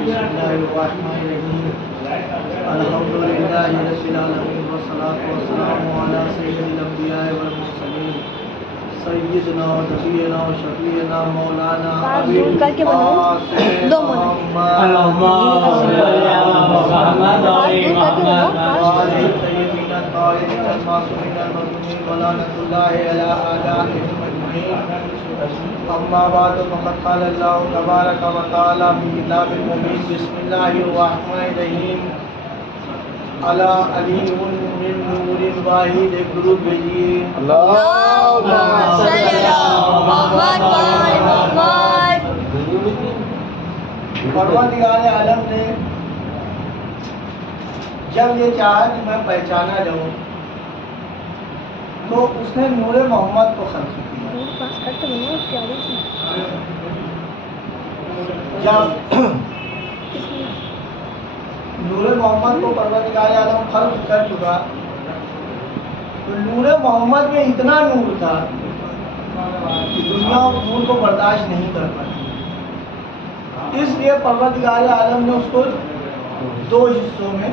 बिस्मिल्लाहिर्रहमानिर्रहीम अल्हम्दुलिल्लाहि रब्बिल आलमीन वस्सलातु वस्सलामु अला सय्यिदिल अंबिया वल मुरसलीन सय्यिदना व नबियना व शफीना मौलाना अबुल कासिम अल्लाहुम्मा सल्ली अला मुहम्मद व आले तय्यबीन ताहिरीन मासूमीन मज़लूमीन व लानतुल्लाहि अला आदाइहिम अजमईन अम्मा बाद फ़क़द क़ाल अल्लाहु तबारक व तआला फ़ी किताबिल मुबीन बिस्मिल्लाहिर्रहमानिर्रहीम अला अलीउन मिन नूरिल वाहिद दुरूद भेजिए अल्लाहुम्मा सल्ली अला मुहम्मद व आले मुहम्मद। परवरदिगार आलम ने जब ये चाहा कि मैं पहचाना जाऊँ तो उसने नूरे मोहम्मद को खल्क़ किया। जब नूरे मोहम्मद को परवरदिगार आलम खल्क़ कर चुका तो नूरे मोहम्मद में इतना नूर था कि दुनिया उस नूर को बर्दाश्त नहीं कर पाती। इसलिए परवरदिगार आलम ने उसको दो हिस्सों में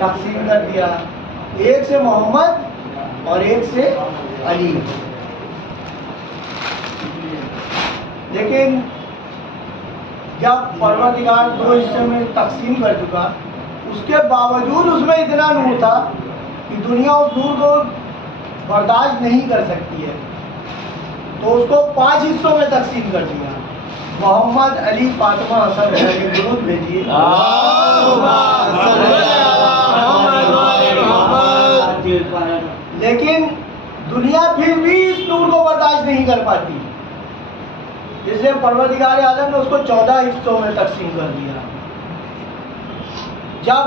तकसीम कर दिया, एक से मोहम्मद और एक से अली। लेकिन जब परवरदिगार दो हिस्से में तकसीम कर चुका उसके बावजूद उसमें इतना नूर था कि दुनिया उस नूर को बर्दाश्त नहीं कर सकती है, तो उसको 5 हिस्सों में तकसीम कर दिया। मोहम्मद, अली, फातिमा, हसन के दुरूद भेजिए। लेकिन दुनिया फिर भी इस नूर को बर्दाश्त नहीं कर पाती, इसलिए परवरदिगार आलम ने उसको 14 हिस्सों में तकसीम कर दिया। जब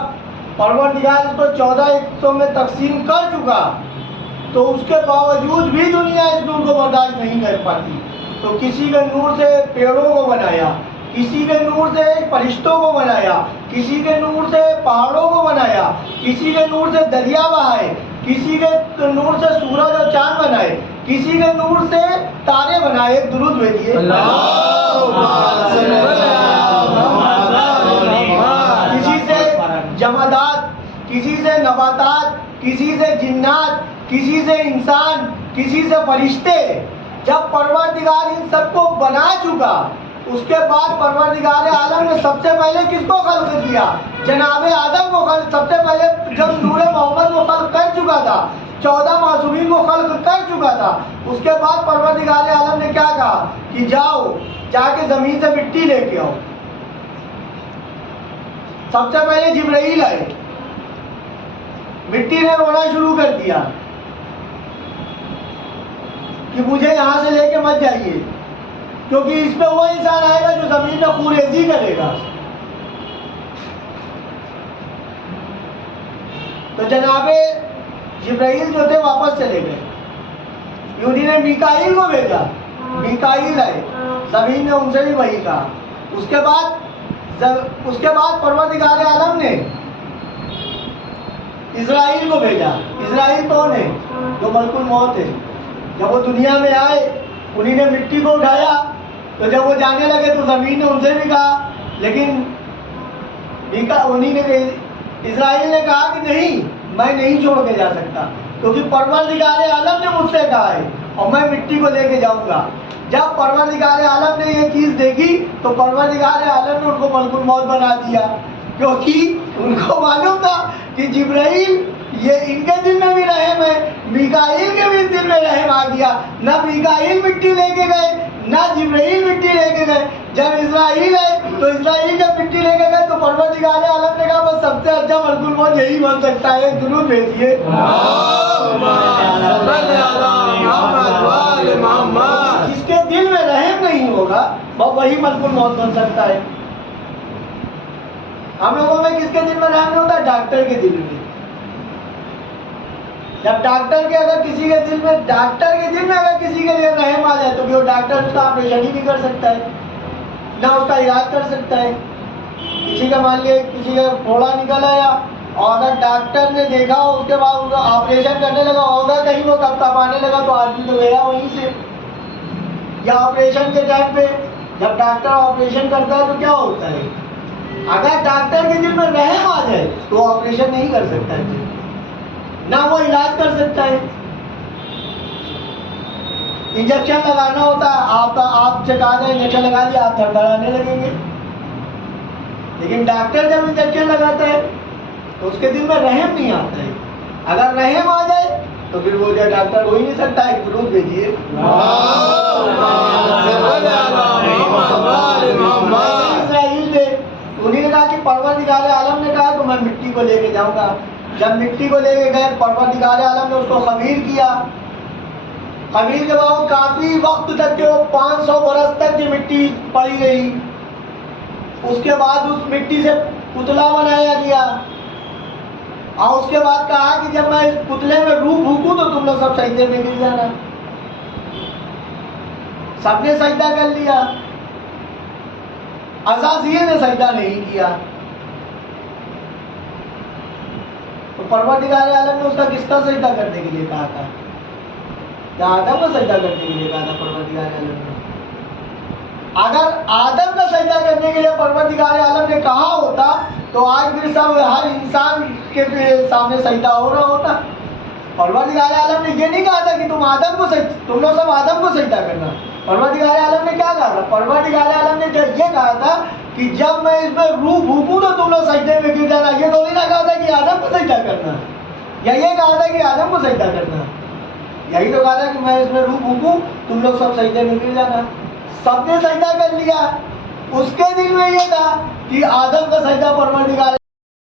परवरदिगार उसको 14 हिस्सों में तकसीम कर चुका तो उसके बावजूद भी दुनिया इस नूर को बर्दाश्त नहीं कर पाती, तो किसी के नूर से पेड़ों को बनाया, किसी के नूर से फरिश्तों को बनाया, किसी के नूर से पहाड़ों को बनाया, किसी के नूर से दरिया बहाए, किसी के नूर से सूरज और चांद बनाए, किसी के नूर से तारे बनाए। एक दुरूद भेजिए। किसी से जमादात, किसी से नबातात, किसी से जिन्नात, किसी से इंसान, किसी से फरिश्ते। जब परवरदिगार इन सबको बना चुका उसके बाद परवरदिगार आलम ने सबसे पहले किसको खल्क़ किया? जनाबे आदम को खल्क़। सबसे पहले जब नूरे मोहम्मद को खल्क़ कर चुका था, 14 मासूमीन को खल्क़ कर चुका था, उसके बाद परवरदिगार आलम ने क्या कहा कि जाओ जाके ज़मीन से मिट्टी लेके आओ। सबसे पहले जिब्राइल आए, मिट्टी ने रोना शुरू कर दिया कि मुझे यहाँ से लेके मत जाइए, क्योंकि इसमें वो इंसान आएगा जो जमीन में खूरेजी करेगा। तो जनाबे जिब्राइल जो थे वापस चले गए। यूदी ने मीकाईल को भेजा, मीकाईल आए, जमीन ने उनसे भी वही कहा। उसके बाद परवरदिगार आलम ने इज़राइल को भेजा। इज़राइल कौन है? जो मलकुल मौत है। जब वो दुनिया में आए उन्हीं ने मिट्टी को उठाया, तो जब वो जाने लगे तो ज़मीन ने उनसे भी कहा, लेकिन उन्हीं ने इज़राइल ने कहा कि नहीं, मैं नहीं छोड़ के जा सकता, क्योंकि परवरदिगार आलम ने मुझसे कहा है और मैं मिट्टी को लेके जाऊंगा। जब परवरदिगार आलम ने ये चीज़ देखी तो परवरदिगार आलम ने उनको मलकुल मौत बना दिया, क्योंकि उनको मालूम था कि जिब्राइल ये इनके दिल में भी रहम है, मीकाईल के भी दिल में रहम आ गया। ना मीकाईल मिट्टी लेके गए, ना जिब्राइल मिट्टी लेके गए। जब इज़राइल है तो इज़राइल जब मिट्टी लेके गए तो परवरदिगार आलम ने कहा बस सबसे अच्छा मलकुल मौत यही बन सकता है। दुरूद भेजिए। जिसके दिल में रहम नहीं होगा वही मलकुल मौत बन सकता है। हम लोगों में किसके दिल में रहम नहीं होता? डॉक्टर के दिल में। जब डॉक्टर के अगर किसी के दिल में अगर किसी के लिए रहम आ जाए तो वो डॉक्टर उसका ऑपरेशन ही नहीं कर सकता है, ना उसका इलाज कर सकता है। किसी का मान लिया किसी का फोड़ा निकल आया और अगर डॉक्टर ने देखा उसके बाद उसका ऑपरेशन करने लगा होगा, कहीं वो कब तपाने लगा तो आदमी तो गया वहीं से। या ऑपरेशन के टाइम पे जब डॉक्टर ऑपरेशन करता है तो क्या होता है, अगर डॉक्टर के दिल में रहम आ जाए तो ऑपरेशन नहीं कर सकता है, ना वो इलाज कर सकता है। इंजेक्शन लगाना होता है, आपसे कहा जाए इंजेक्शन लगा दिया, आप थरथराने लगेंगे। लेकिन डॉक्टर जब इंजेक्शन लगाता है तो उसके दिल में रहम नहीं आता है। अगर रहम आ जाए तो फिर वो जो डॉक्टर हो ही नहीं सकता है। दुरूद भेजिए। इस्राइल थे, उन्हीं ने कहा कि परवरदिगार आलम ने कहा तो मैं मिट्टी को लेके जाऊंगा। जब मिट्टी को लेके गए, परवरदिगार आलम ने उसको खमीर किया। खमीर के बाद काफी वक्त तक के, वो 500 बरस तक की मिट्टी पड़ी रही। उसके बाद उस मिट्टी से पुतला बनाया गया और उसके बाद कहा कि जब मैं इस पुतले में रूह फूकूं तो तुम लोग सब सजदे में गिर जाना। सबने सजदा कर लिया, अज़ाज़ील ने सजदा नहीं किया। तो परवरदिगार आलम ने उसका किसका सजदा करने के लिए कहा था? क्या आदम का सजदा करने के लिए कहा था परवरदिगार आलम ने? अगर आदम का सजदा करने के लिए परवरदिगार आलम ने कहा होता तो आज भी सब हर इंसान के सामने सजदा हो रहा होता। परवरदिगार आलम ने ये नहीं कहा था कि तुम लोग सब आदम को सजदा करना। परवरदिगार आलम ने क्या कहा था? परवरदिगार आलम ने ये कहा था कि जब मैं इसमें रूह फूकूं तो तुम लोग सजदे में गिर जाना। ये थोड़ी ना कहा था कि आदम को सजदा करना, या ये कहा था कि आदम को सजदा करना। यही तो कहा था कि मैं इसमें रूह फूकूं तुम लोग सब सजदे में गिर जाना। सबने सजदा कर लिया। उसके दिल में ये था कि आदम का सजदा परवरदिगार